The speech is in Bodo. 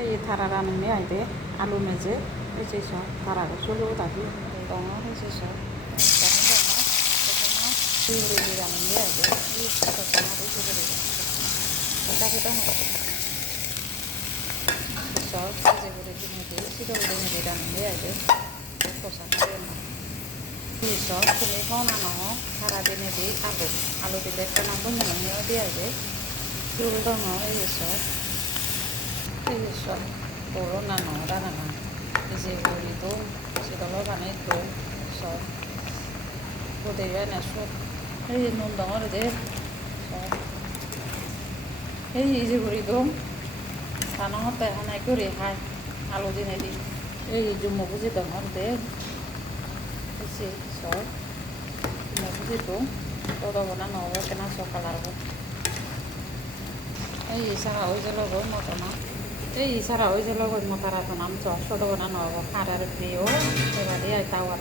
এই থারারানি মে আইতে আলু মেজে এই যে সব থারাকে চলো থাকি দङ এই যে সব সিউড়ি রানি মে আইতে এই সব দङ সিউড়ি এটা kita sosok seperti ini deh sih kalau udah nyari dan ini aja kosan aja sosok ini kau nano cara ini deh alu di depan aku nyanyi dia aja dulu dong ini sosok turun nano dan nano isi itu si kalau kan itu sosok udah ya nasuk ini nundang ada deh এই যে করি তো সানহতে হানাই করে খাই আলু দিনে দি এই জুম্মু বুঝি তো হতে এসে সব জুম্মু বুঝি তো todo বনা নব কেনা সকাল আর এই সারা ওই যে লগই মতো না এই সারা ওই যে লগই মতারা তো নাম ছোট বনা নব খারার প্রিয় এবারে আইতাও আর